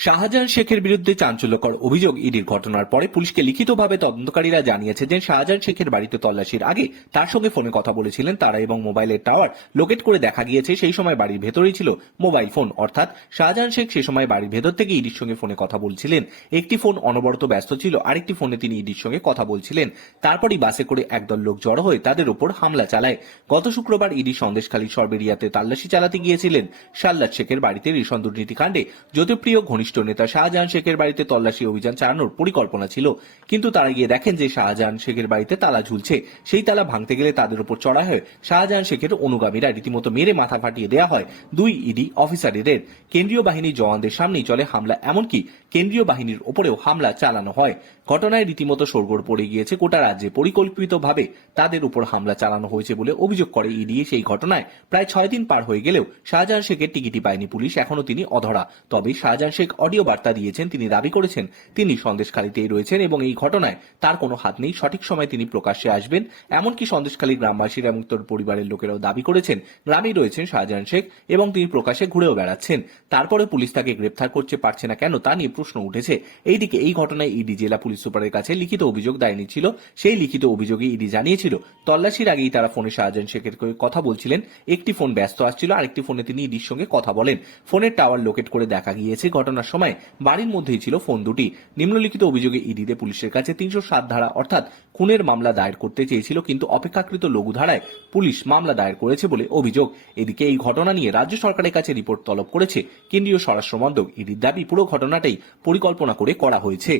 শাহজাহান শেখের বিরুদ্ধে চাঞ্চল্যকর অভিযোগ ইডির ঘটনার পরে পুলিশকে লিখিতভাবে তদন্তকারীরা জানিয়েছে যে শাহজাহান শেখের বাড়িতে তল্লাশির আগে তার সঙ্গে ফোনে কথা বলেছিলেন তারা এবং মোবাইলের টাওয়ার লোকেট করে দেখা গিয়েছে সেই সময় বাড়ির ভেতরেই ছিল মোবাইল ফোন। অর্থাৎ শাহজাহান শেখ সে সময় বাড়ির ভেতর থেকে ইডির সঙ্গে ফোনে কথা বলছিলেন। একটি ফোন অনবরত ব্যস্ত ছিল, আরেকটি ফোনে তিনি ইডির সঙ্গে কথা বলছিলেন। তারপরই বাসে করে একদল লোক জড়ো হয়ে তাদের উপর হামলা চালায়। গত শুক্রবার ইডি সন্দেশখালী সরবেরিয়াতে তল্লাশি চালাতে গিয়েছিলেন শাল্লাদ শেখের বাড়িতে রেশন দুর্নীতি কাণ্ডে জ্যোতিপ্রিয় ঘনিষ্ঠ নেতা শাহজাহান শেখের বাড়িতে তল্লাশি অভিযান চালানোর পরিকল্পনা ছিল। কিন্তু তারা গিয়ে দেখেন যে শাহজাহান শেখের বাড়িতে তালা ঝুলছে। সেই তালা ভাঙতে গেলে তাদের উপর চড়া হয় শাহজাহান শেখের অনুগামীরা রীতিমতো মেরে মাথা ফাটিয়ে দেওয়া হয় দুই ইডি অফিসারেদের। কেন্দ্রীয় বাহিনীর জওয়ানদের সামনেই চলে হামলা, এমনকি কেন্দ্রীয় বাহিনীর ওপরেও হামলা চালানো হয়। ঘটনায় রীতিমতো সরগোড় পড়ে গিয়েছে গোটা রাজ্যে। পরিকল্পিতভাবে তাদের উপর হামলা চালানো হয়েছে বলে অভিযোগ করে ইডি। সেই ঘটনায় প্রায় ছয় দিন পার হয়ে গেলেও শাহজাহান শেখের টিকিটই পায়নি পুলিশ। এখনও তিনি অধরা। তবে শাহজাহান শেখ অডিও বার্তা দিয়েছেন, তিনি দাবি করেছেন, তিনি সন্দেশখালীতেই রয়েছেন এবং এই ঘটনায় তার কোনো হাত নেই। সঠিক সময় তিনি প্রকাশ্যে আসবেন। এমনকি সন্দেশখালী গ্রামবাসীরা এবং তোর পরিবারের লোকেরাও দাবি করেছেন, গ্রামেই রয়েছেন শাহজাহান শেখ এবং তিনি প্রকাশ্যে ঘুরেও বেড়াচ্ছেন। তারপরে পুলিশ তাকে গ্রেপ্তার করতে পারছে না কেন তা নিয়ে প্রশ্ন উঠেছে। এইদিকে এই ঘটনায় ইডি জেলা পুলিশ সুপারের কাছে লিখিত অভিযোগ দায়নি ছিল। সেই লিখিত অভিযোগে ইডি জানিয়েছিল, তল্লাশির আগেই তারা ফোনে শাহজাহান শেখের কথা বলছিলেন। একটি ফোন ব্যস্ত আসছিল, আরেকটি ফোনে তিনি ইডির সঙ্গে কথা বলেন। ফোনের টাওয়ার লোকেট করে দেখা গিয়েছে, ঘটনার সময় বাড়ির মধ্যেই ছিল ফোন দুটি। নিম্নলিখিত অভিযোগে ইডিতে পুলিশের কাছে তিনশো সাত ধারা, অর্থাৎ খুনের মামলা দায়ের করতে চেয়েছিল কিন্তু অপেক্ষাকৃত লঘু ধারায় পুলিশ মামলা দায়ের করেছে বলে অভিযোগ। এদিকে এই ঘটনা নিয়ে রাজ্য সরকারের কাছে রিপোর্ট তলব করেছে কেন্দ্রীয় স্বরাষ্ট্র মন্ত্রক। ইডির দাবি, পুরো ঘটনাটাই পরিকল্পনা করে করা হয়েছে।